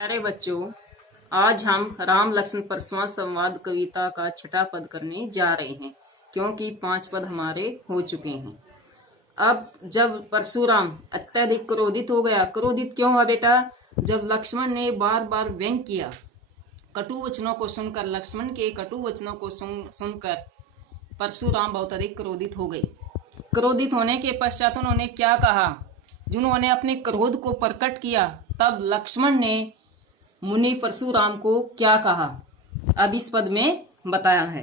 प्यारे बच्चों, आज हम राम लक्ष्मण परशुराम संवाद कविता का छठा पद करने जा रहे हैं, क्योंकि 5 पद हमारे हो चुके हैं। अब जब परशुराम अत्यधिक क्रोधित हो गया, क्रोधित क्यों हुआ बेटा? जब लक्ष्मण ने बार बार व्यंग किया, कटु वचनों को सुनकर, लक्ष्मण के कटु वचनों को सुनकर परशुराम बहुत अधिक क्रोधित हो गए। क्रोधित होने के पश्चात उन्होंने क्या कहा? जिन्होंने अपने क्रोध को प्रकट किया, तब लक्ष्मण ने मुनि परशुराम को क्या कहा, अब इस पद में बताया है।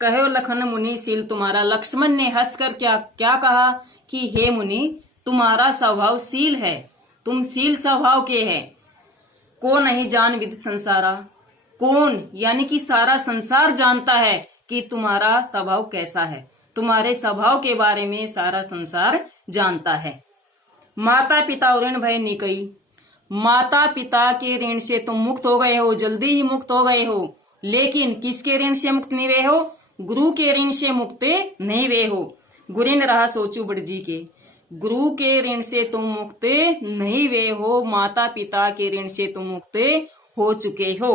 कहो लखन मुनि शील तुम्हारा। लक्ष्मण ने हंसकर क्या कहा कि हे मुनि, तुम्हारा स्वभाव शील है, तुम शील स्वभाव के हैं। को नहीं जान विदित संसारा। कौन यानी कि सारा संसार जानता है कि तुम्हारा स्वभाव कैसा है, तुम्हारे स्वभाव के बारे में सारा संसार जानता है। माता पिता ऋण भय निकई। माता पिता के ऋण से तुम मुक्त हो गए हो, जल्दी ही मुक्त हो गए हो, लेकिन किसके ऋण से मुक्त नहीं हुए हो? गुरु के ऋण से मुक्त नहीं हुए हो। गुरिन रहा सोचू बड़ जी के। गुरु के ऋण से तुम मुक्त नहीं हुए हो, माता पिता के ऋण से तुम मुक्त हो चुके हो।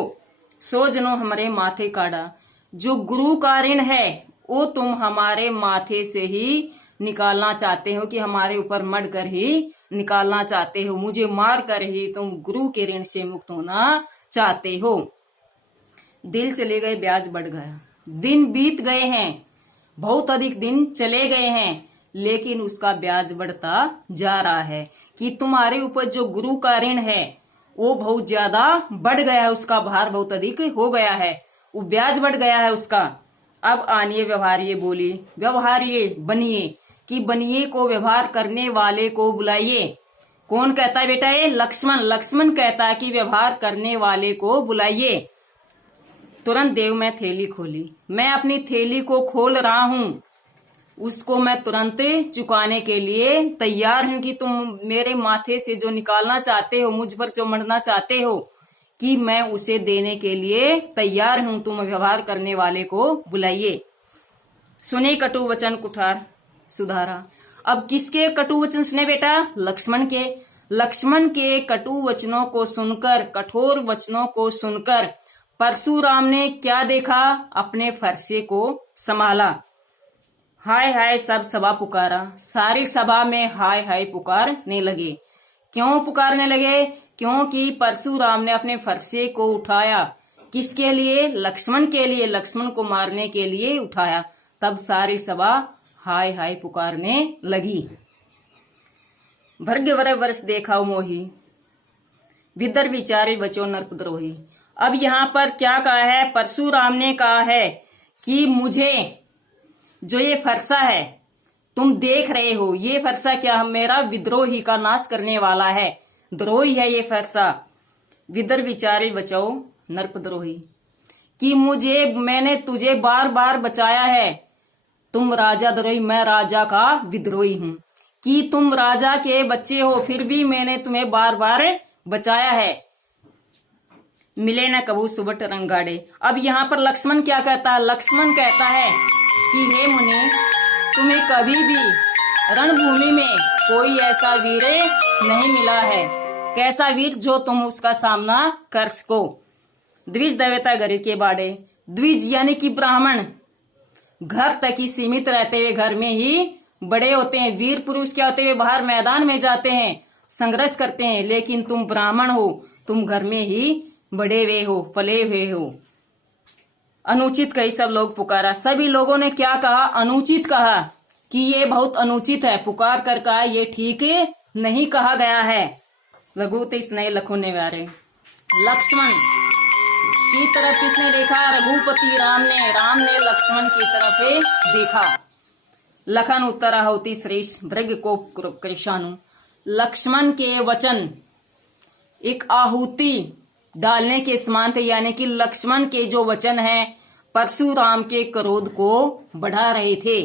सो जनो हमारे माथे काढ़ा। जो गुरु का ऋण है वो तुम हमारे माथे से ही निकालना चाहते हो, कि हमारे ऊपर मर कर ही निकालना चाहते हो, मुझे मार कर ही तुम गुरु के ऋण से मुक्त होना चाहते हो। दिल चले गए ब्याज बढ़ गया। दिन बीत गए हैं, बहुत अधिक दिन चले गए हैं, लेकिन उसका ब्याज बढ़ता जा रहा है कि तुम्हारे ऊपर जो गुरु का ऋण है वो बहुत ज्यादा बढ़ गया है, उसका भार बहुत अधिक हो गया है, वो ब्याज बढ़ गया है उसका। अब आनिए व्यवहारिये बोली, व्यवहारिये बनिए, कि बनिए को व्यवहार करने वाले को बुलाइए। कौन कहता है बेटा? ये लक्ष्मण। लक्ष्मण कहता है कि व्यवहार करने वाले को बुलाइए। तुरंत देव मैं थैली खोली। मैं अपनी थैली को खोल रहा हूं, उसको मैं तुरंत चुकाने के लिए तैयार हूं, कि तुम मेरे माथे से जो निकालना चाहते हो, मुझ पर जो मरना चाहते हो, कि मैं उसे देने के लिए तैयार हूं। तुम व्यवहार करने वाले को बुलाइए। सुने कटु वचन कुठार सुधारा। अब किसके कटु वचन सुने बेटा? लक्ष्मण के। लक्ष्मण के कटु वचनों को सुनकर, कठोर वचनों को सुनकर परशुराम ने क्या देखा? अपने फरसे को संभाला। हाय हाय सब सभा पुकारा। सारी सभा में हाय हाय पुकारने लगे। क्यों पुकारने लगे? क्योंकि परशुराम ने अपने फरसे को उठाया। किसके लिए? लक्ष्मण के लिए, लक्ष्मण को मारने के लिए उठाया। तब सारी सभा हाय हाय पुकारने लगी। भर्ग वर वर्ष देखा मोही, विदर विचारे बचो नरपद्रोही। अब यहाँ पर क्या कहा है? परशुराम ने कहा है कि मुझे जो ये फरसा है तुम देख रहे हो, ये फरसा क्या? मेरा विद्रोही का नाश करने वाला है, द्रोही है ये फरसा। विदर विचारे बचाओ नरपद्रोही, कि मैंने तुझे बार बार बचाया है। तुम राजा द्रोही, मैं राजा का विद्रोही हूं, कि तुम राजा के बच्चे हो, फिर भी मैंने तुम्हें बार बार बचाया है। मिले न कबू सुबट रंगाड़े। अब यहाँ पर लक्ष्मण क्या कहता है? लक्ष्मण कहता है कि हे मुनि, तुम्हें कभी भी रणभूमि में कोई ऐसा वीर नहीं मिला है। कैसा वीर? जो तुम उसका सामना कर सको। द्विज देवता घर के बाड़े। द्विज यानी कि ब्राह्मण घर तक ही सीमित रहते हुए घर में ही बड़े होते हैं। वीर पुरुष क्या होते हुए बाहर मैदान में जाते हैं, संघर्ष करते हैं, लेकिन तुम ब्राह्मण हो, तुम घर में ही बड़े हुए हो, पले हुए हो। अनुचित कई सब लोग पुकारा। सभी लोगों ने क्या कहा? अनुचित कहा, कि ये बहुत अनुचित है। पुकार कर कहा ये ठीक नहीं कहा गया है। रघुपति स्नेह लखो ने वारे। लक्ष्मण की तरफ किसने देखा? रघुपति राम ने लक्ष्मण की तरफ देखा। लखन उत्तरा होती श्रेष्ठ भृग को कृशानु। लक्ष्मण के वचन एक आहुति डालने के समान थे, यानी कि लक्ष्मण के जो वचन हैं परशुराम के क्रोध को बढ़ा रहे थे।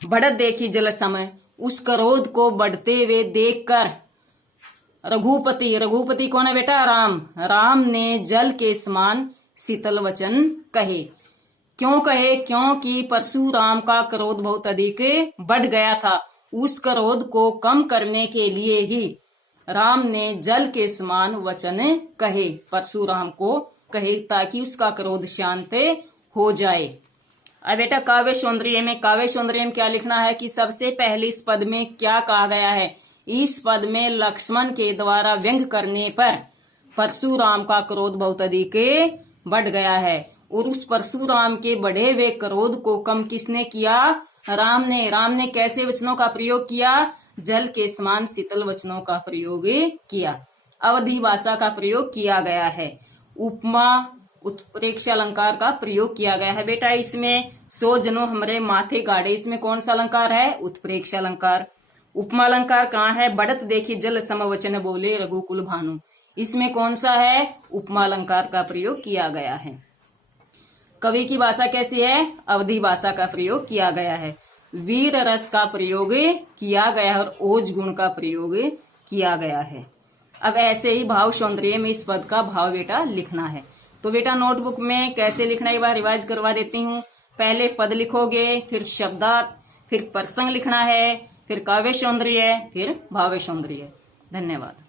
बढ़त देखी जल समय। उस क्रोध को बढ़ते हुए देखकर रघुपति कौन है बेटा? राम ने जल के समान शीतल वचन कहे। क्यों कहे? क्योंकि परशुराम का क्रोध बहुत अधिक बढ़ गया था। उस क्रोध को कम करने के लिए ही राम ने जल के समान वचन कहे, परशुराम को कहे ताकि उसका क्रोध शांत हो जाए। अब बेटा काव्य सौंदर्य में क्या लिखना है कि सबसे पहले इस पद में क्या कहा गया है। इस पद में लक्ष्मण के द्वारा व्यंग करने पर परशुराम का क्रोध बहुत अधिक बढ़ गया है, और उस परशुराम के बढ़े हुए क्रोध को कम किसने किया? राम ने कैसे वचनों का प्रयोग किया? जल के समान शीतल वचनों का प्रयोग किया, अवधि भाषा का प्रयोग किया गया है, उपमा उत्प्रेक्ष अलंकार का प्रयोग किया गया है। बेटा इसमें 100 जनों हमरे माथे गाड़े, इसमें कौन सा अलंकार है? उत्प्रेक्ष अलंकार। उपमा अलंकार कहाँ है? बढ़त देखी जल सम वचन बोले रघुकुल भानु, इसमें कौन सा है? उपमा अलंकार का प्रयोग किया गया है। कवि की भाषा कैसी है? अवधि भाषा का प्रयोग किया गया है। वीर रस का प्रयोग किया गया है और ओज गुण का प्रयोग किया गया है। अब ऐसे ही भाव सौंदर्य में इस पद का भाव बेटा लिखना है। तो बेटा नोटबुक में कैसे लिखना है एक बार रिवाइज करवा देती हूँ। पहले पद लिखोगे, फिर शब्दार्थ, फिर प्रसंग लिखना है, फिर काव्य सौंदर्य, फिर भाव सौंदर्य। धन्यवाद।